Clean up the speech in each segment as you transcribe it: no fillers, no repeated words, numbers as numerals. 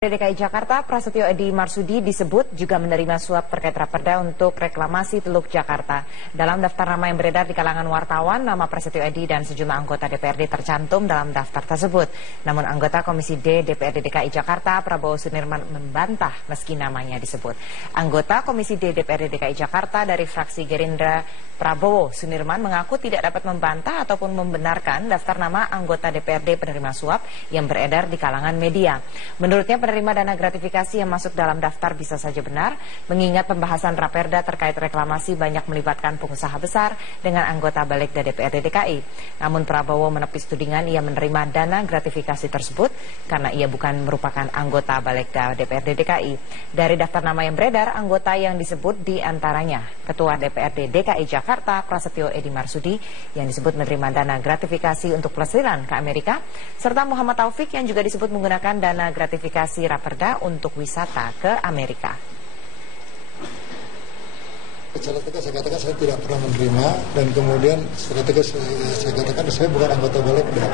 DKI Jakarta, Prasetyo Edy Marsudi disebut juga menerima suap terkait raperda untuk reklamasi Teluk Jakarta. Dalam daftar nama yang beredar di kalangan wartawan, nama Prasetyo Edy dan sejumlah anggota DPRD tercantum dalam daftar tersebut. Namun anggota Komisi D DPRD DKI Jakarta, Prabowo Sunirman, membantah meski namanya disebut. Anggota Komisi D DPRD DKI Jakarta dari fraksi Gerindra, Prabowo Sunirman, mengaku tidak dapat membantah ataupun membenarkan daftar nama anggota DPRD penerima suap yang beredar di kalangan media. Menurutnya, penerima dana gratifikasi yang masuk dalam daftar bisa saja benar, mengingat pembahasan raperda terkait reklamasi banyak melibatkan pengusaha besar dengan anggota Balegda DPRD DKI. Namun Prabowo menepis tudingan ia menerima dana gratifikasi tersebut karena ia bukan merupakan anggota Balegda DPRD DKI. Dari daftar nama yang beredar, anggota yang disebut diantaranya Ketua DPRD DKI Jakarta, Prasetyo Edy Marsudi, yang disebut menerima dana gratifikasi untuk pelesiran ke Amerika, serta Muhammad Taufik yang juga disebut menggunakan dana gratifikasi raperda untuk wisata ke Amerika. Secara tegas saya katakan saya tidak pernah menerima, dan kemudian secara tegas saya katakan saya bukan anggota Balegda.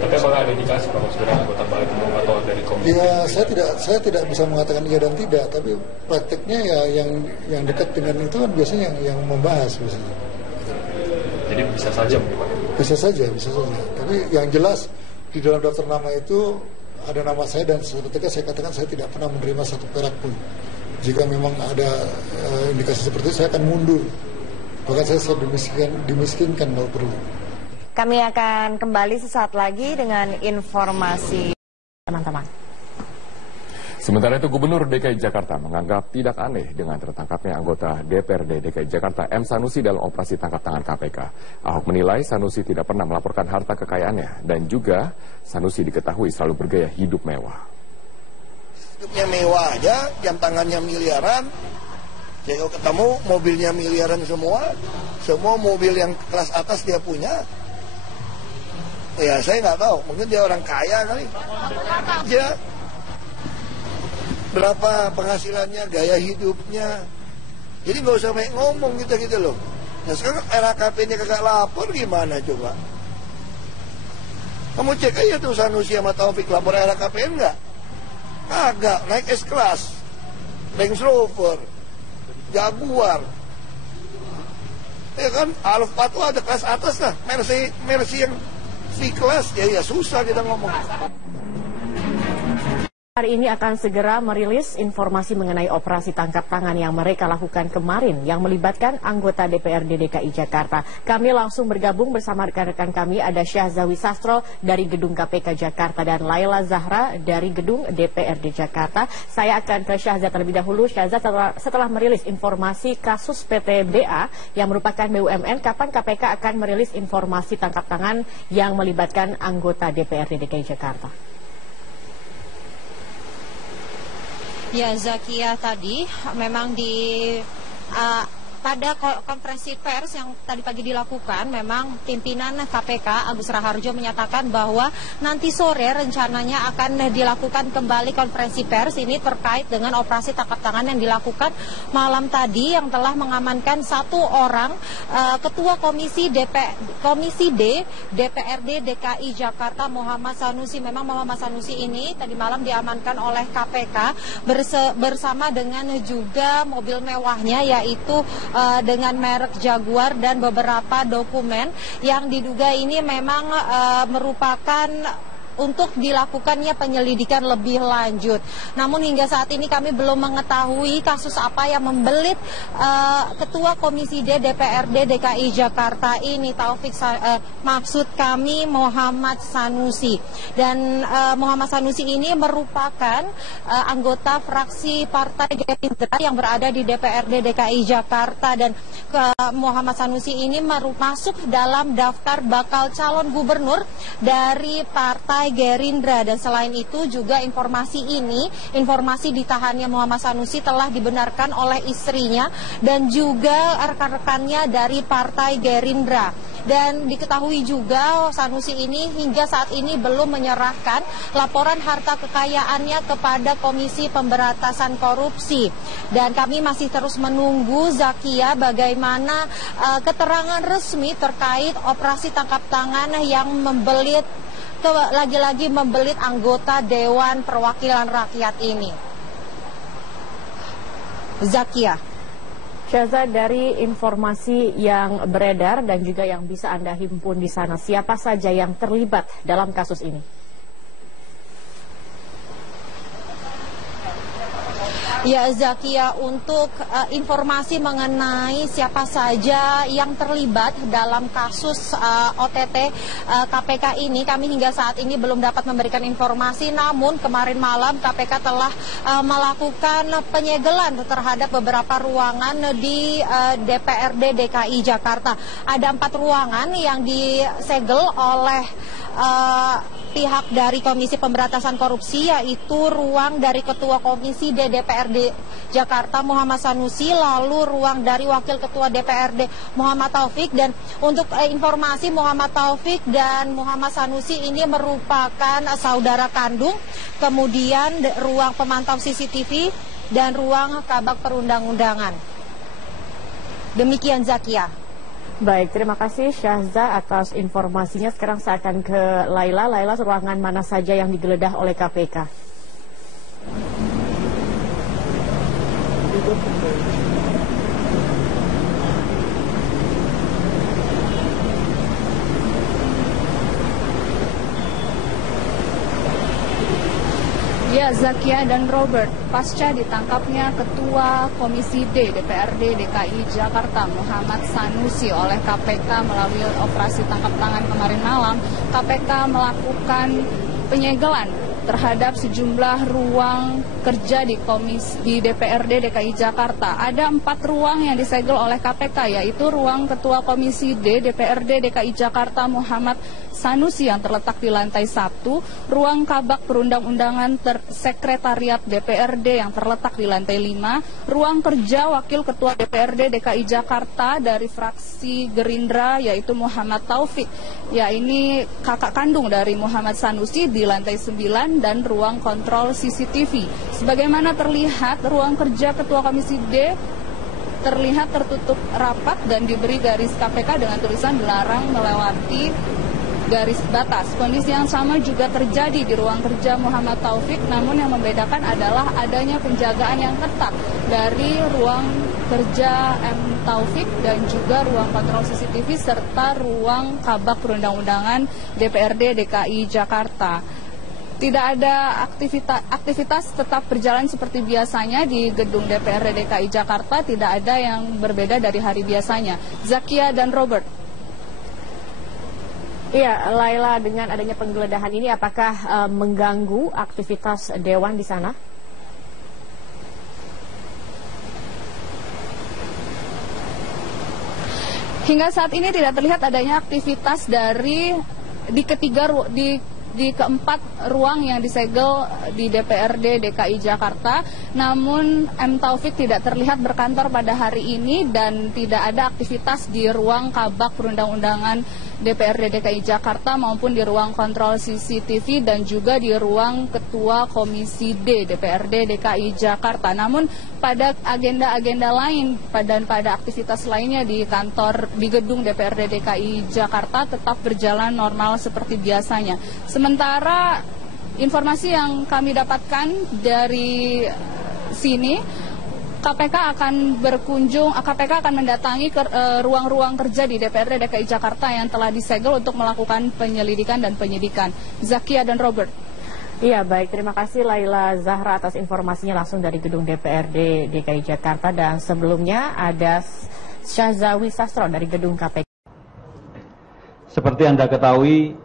Tapi apakah ada indikasi bahwa sebenarnya anggota Balegda atau dari komisi? Ya, saya tidak bisa mengatakan iya dan tidak, tapi praktiknya ya yang dekat dengan itu kan biasanya yang membahas biasanya. Jadi bisa saja bagaimana? Bisa saja. Tapi yang jelas di dalam daftar nama itu ada nama saya, dan secara tegas saya katakan saya tidak pernah menerima satu perak pun. Jika memang ada indikasi seperti itu, saya akan mundur. Bahkan saya dimiskinkan kalau perlu. Kami akan kembali sesaat lagi dengan informasi teman-teman. Sementara itu, Gubernur DKI Jakarta menganggap tidak aneh dengan tertangkapnya anggota DPRD DKI Jakarta M. Sanusi dalam operasi tangkap tangan KPK. Ahok menilai Sanusi tidak pernah melaporkan harta kekayaannya, dan juga Sanusi diketahui selalu bergaya hidup mewah. Hidupnya mewah aja, jam tangannya miliaran, jadi ketemu mobilnya miliaran semua mobil yang kelas atas dia punya. Ya saya nggak tahu, mungkin dia orang kaya kali. Ya. Berapa penghasilannya, gaya hidupnya. Jadi nggak usah banyak ngomong gitu loh. Nah sekarang LHKP-nya kagak lapor, gimana coba? Kamu cek aja tuh Sanusi sama Taufik lapor LHKPN nggak? Kagak, naik S-Class, Range Rover, Jaguar. Ya kan, Alphard tuh ada kelas atas lah. Mercy yang V-Class, ya susah kita ngomong. Hari ini akan segera merilis informasi mengenai operasi tangkap tangan yang mereka lakukan kemarin yang melibatkan anggota DPRD DKI Jakarta. Kami langsung bergabung bersama rekan-rekan kami, ada Syahzawi Sastro dari Gedung KPK Jakarta dan Laila Zahra dari Gedung DPRD Jakarta. Saya akan ke Syahza terlebih dahulu. Syahza, setelah merilis informasi kasus PTBA yang merupakan BUMN, kapan KPK akan merilis informasi tangkap tangan yang melibatkan anggota DPRD DKI Jakarta? Ya, Zakia, tadi memang pada konferensi pers yang tadi pagi dilakukan, memang pimpinan KPK Agus Raharjo menyatakan bahwa nanti sore rencananya akan dilakukan kembali konferensi pers ini terkait dengan operasi tangkap tangan yang dilakukan malam tadi yang telah mengamankan satu orang Ketua Komisi D DPRD DKI Jakarta Muhammad Sanusi. Memang Muhammad Sanusi ini tadi malam diamankan oleh KPK bersama dengan juga mobil mewahnya, yaitu dengan merek Jaguar dan beberapa dokumen yang diduga ini memang merupakan untuk dilakukannya penyelidikan lebih lanjut. Namun hingga saat ini kami belum mengetahui kasus apa yang membelit Ketua Komisi D DPRD DKI Jakarta ini, maksud kami Muhammad Sanusi. Dan Muhammad Sanusi ini merupakan anggota fraksi Partai Gerindra yang berada di DPRD DKI Jakarta, dan Muhammad Sanusi ini masuk dalam daftar bakal calon gubernur dari Partai Gerindra. Dan selain itu juga informasi ditahannya Muhammad Sanusi telah dibenarkan oleh istrinya dan juga rekan-rekannya dari Partai Gerindra. Dan diketahui juga Sanusi ini hingga saat ini belum menyerahkan laporan harta kekayaannya kepada Komisi Pemberantasan Korupsi. Dan kami masih terus menunggu, Zakia, bagaimana keterangan resmi terkait operasi tangkap tangan yang membelit lagi-lagi membelit anggota Dewan Perwakilan Rakyat ini. Zakia. Syaza, dari informasi yang beredar dan juga yang bisa Anda himpun di sana, siapa saja yang terlibat dalam kasus ini? Ya Zakia, untuk informasi mengenai siapa saja yang terlibat dalam kasus OTT KPK ini, kami hingga saat ini belum dapat memberikan informasi. Namun kemarin malam KPK telah melakukan penyegelan terhadap beberapa ruangan di DPRD DKI Jakarta. Ada 4 ruangan yang disegel oleh pihak dari Komisi Pemberantasan Korupsi, yaitu ruang dari Ketua Komisi DPRD Jakarta Muhammad Sanusi, lalu ruang dari Wakil Ketua DPRD Muhammad Taufik. Dan untuk informasi, Muhammad Taufik dan Muhammad Sanusi ini merupakan saudara kandung. Kemudian ruang pemantau CCTV dan ruang kabak perundang-undangan. Demikian Zakia. Baik, terima kasih Syahza atas informasinya. Sekarang saya akan ke Laila. Laila, ruangan mana saja yang digeledah oleh KPK? Ya, Zakia dan Robert, pasca ditangkapnya Ketua Komisi D DPRD DKI Jakarta Muhammad Sanusi oleh KPK melalui operasi tangkap tangan kemarin malam, KPK melakukan penyegelan terhadap sejumlah ruang kerja di DPRD DKI Jakarta. Ada 4 ruang yang disegel oleh KPK, yaitu ruang Ketua Komisi D DPRD DKI Jakarta Muhammad Sanusi yang terletak di lantai 1, ruang kabak perundang-undangan sekretariat DPRD yang terletak di lantai 5, ruang kerja Wakil Ketua DPRD DKI Jakarta dari fraksi Gerindra yaitu Muhammad Taufik, ya ini kakak kandung dari Muhammad Sanusi, di lantai 9, dan ruang kontrol CCTV. Sebagaimana terlihat, ruang kerja Ketua Komisi D terlihat tertutup rapat dan diberi garis KPK dengan tulisan dilarang melewati garis batas. Kondisi yang sama juga terjadi di ruang kerja Muhammad Taufik, namun yang membedakan adalah adanya penjagaan yang ketat dari ruang kerja M. Taufik dan juga ruang kontrol CCTV serta ruang kabak perundang-undangan DPRD DKI Jakarta. Tidak ada aktivitas tetap berjalan seperti biasanya di gedung DPRD DKI Jakarta, tidak ada yang berbeda dari hari biasanya. Zakia dan Robert. Iya, Laila, dengan adanya penggeledahan ini apakah mengganggu aktivitas Dewan di sana? Hingga saat ini tidak terlihat adanya aktivitas dari di keempat ruang yang disegel di DPRD DKI Jakarta. Namun M. Taufik tidak terlihat berkantor pada hari ini dan tidak ada aktivitas di ruang kabak perundang-undangan DPRD DKI Jakarta maupun di ruang kontrol CCTV dan juga di ruang Ketua Komisi D DPRD DKI Jakarta. Namun pada agenda-agenda lain dan pada aktivitas lainnya di gedung DPRD DKI Jakarta tetap berjalan normal seperti biasanya. Sementara informasi yang kami dapatkan dari sini, KPK akan mendatangi ruang-ruang kerja di DPRD DKI Jakarta yang telah disegel untuk melakukan penyelidikan dan penyidikan. Zakia dan Robert. Iya, baik. Terima kasih Laila Zahra atas informasinya langsung dari gedung DPRD DKI Jakarta. Dan sebelumnya ada Syahzawi Sastro dari gedung KPK. Seperti Anda ketahui,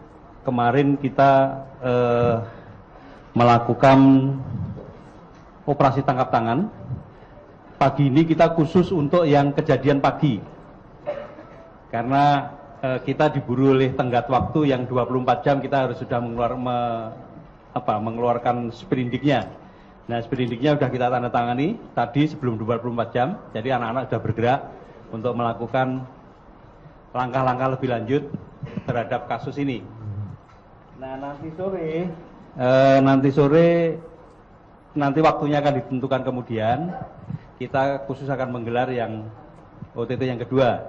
kemarin kita melakukan operasi tangkap tangan. Pagi ini kita khusus untuk yang kejadian pagi, karena kita diburu oleh tenggat waktu yang 24 jam kita harus sudah mengeluarkan sprindiknya. Nah, sprindiknya sudah kita tanda tangani tadi sebelum 24 jam, jadi anak-anak sudah bergerak untuk melakukan langkah-langkah lebih lanjut terhadap kasus ini. Nah, nanti waktunya akan ditentukan kemudian. Kita khusus akan menggelar yang OTT yang kedua.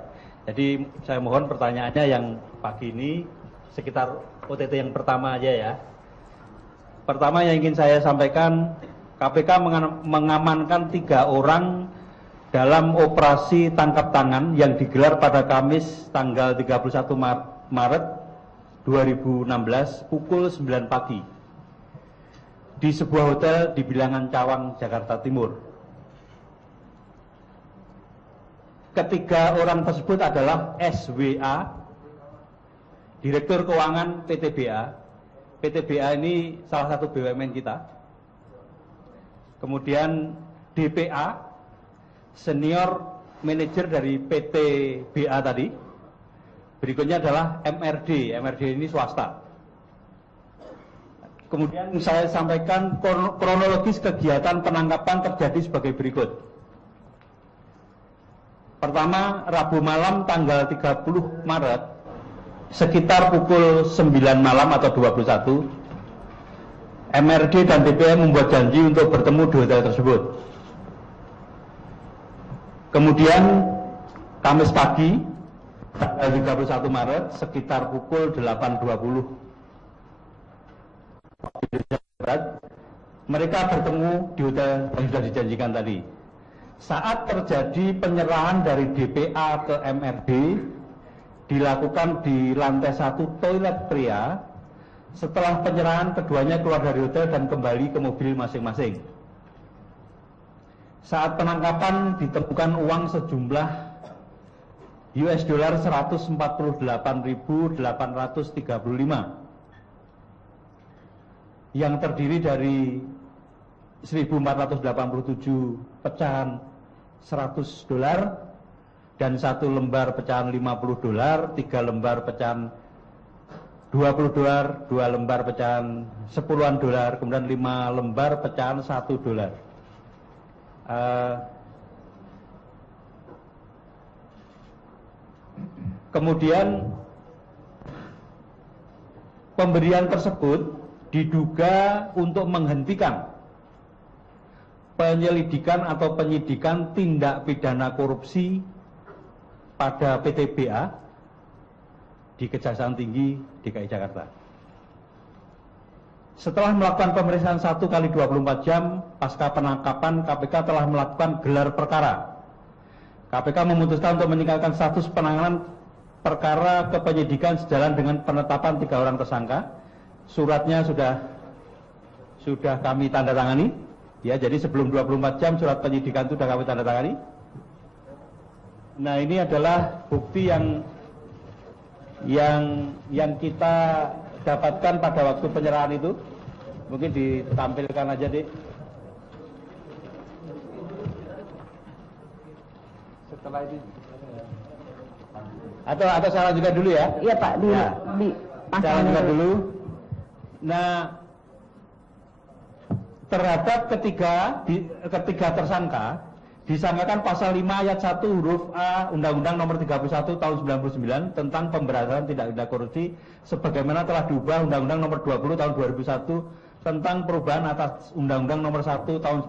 Jadi saya mohon pertanyaannya yang pagi ini sekitar OTT yang pertama aja ya. Pertama yang ingin saya sampaikan, KPK mengamankan 3 orang dalam operasi tangkap tangan yang digelar pada Kamis tanggal 31 Maret 2016 pukul 9 pagi di sebuah hotel di Bilangan Cawang, Jakarta Timur. Ketiga orang tersebut adalah SWA, Direktur Keuangan PTBA. PTBA ini salah satu BUMN kita. Kemudian DPA, Senior Manager dari PTBA tadi. Berikutnya adalah MRD. MRD ini swasta. Kemudian saya sampaikan kronologis kegiatan penangkapan terjadi sebagai berikut. Pertama, Rabu malam tanggal 30 Maret sekitar pukul 9 malam atau 21, MRD dan DPA membuat janji untuk bertemu di hotel tersebut. Kemudian Kamis pagi tanggal 31 Maret sekitar pukul 8.20 mereka bertemu di hotel yang sudah dijanjikan tadi. Saat terjadi penyerahan dari DPA ke MRD dilakukan di lantai 1 toilet pria. Setelah penyerahan, keduanya keluar dari hotel dan kembali ke mobil masing-masing. Saat penangkapan ditemukan uang sejumlah US dollar 148.835 yang terdiri dari 1.487 pecahan 100 dolar dan 1 lembar pecahan 50 dolar, 3 lembar pecahan 20 dolar, 2 lembar pecahan 10-an dolar, kemudian 5 lembar pecahan 1 dolar. Kemudian pemberian tersebut diduga untuk menghentikan penyelidikan atau penyidikan tindak pidana korupsi pada PTBA di Kejaksaan Tinggi DKI Jakarta. Setelah melakukan pemeriksaan 1 kali 24 jam pasca penangkapan, KPK telah melakukan gelar perkara. KPK memutuskan untuk meningkatkan status penanganan perkara ke penyidikan sejalan dengan penetapan 3 orang tersangka. Suratnya sudah kami tanda tangani. Ya, jadi sebelum 24 jam surat penyidikan itu sudah kami tanda tangani. Nah, ini adalah bukti yang kita dapatkan pada waktu penyerahan itu. Mungkin ditampilkan aja, Dik. Setelah ini atau saya lanjutkan dulu ya? Iya, Pak, saya lanjutkan dulu. Nah, terhadap ketiga tersangka disangkakan pasal 5 ayat 1 huruf A Undang-Undang Nomor 31 Tahun 99 tentang pemberantasan tindak pidana korupsi sebagaimana telah diubah Undang-Undang Nomor 20 Tahun 2001 tentang perubahan atas Undang-Undang Nomor 1 Tahun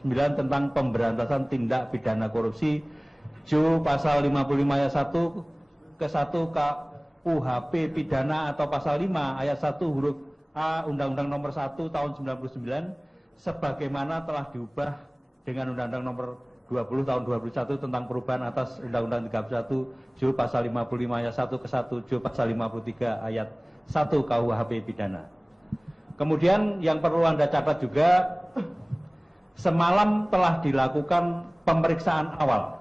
99 tentang pemberantasan tindak pidana korupsi. Jo pasal 55 ayat 1 ke 1 KUHP pidana atau pasal 5 ayat 1 huruf A Undang-Undang Nomor 1 Tahun 99 sebagaimana telah diubah dengan Undang-Undang Nomor 20 Tahun 2001 tentang perubahan atas Undang-Undang 31 Jo pasal 55 ayat 1 ke 1 Jo pasal 53 ayat 1 KUHP pidana. Kemudian yang perlu Anda catat juga, semalam telah dilakukan pemeriksaan awal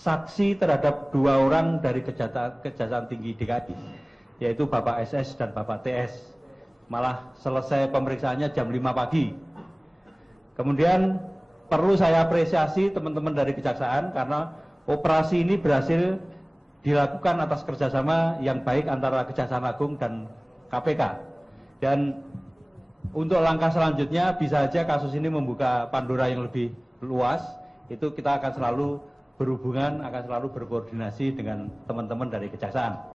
saksi terhadap 2 orang dari Kejaksaan Tinggi DKI, yaitu Bapak SS dan Bapak TS. Malah selesai pemeriksaannya jam 5 pagi. Kemudian perlu saya apresiasi teman-teman dari Kejaksaan karena operasi ini berhasil dilakukan atas kerjasama yang baik antara Kejaksaan Agung dan KPK. Dan untuk langkah selanjutnya bisa saja kasus ini membuka Pandora yang lebih luas. Itu kita akan selalu berhubungan, akan selalu berkoordinasi dengan teman-teman dari Kejaksaan.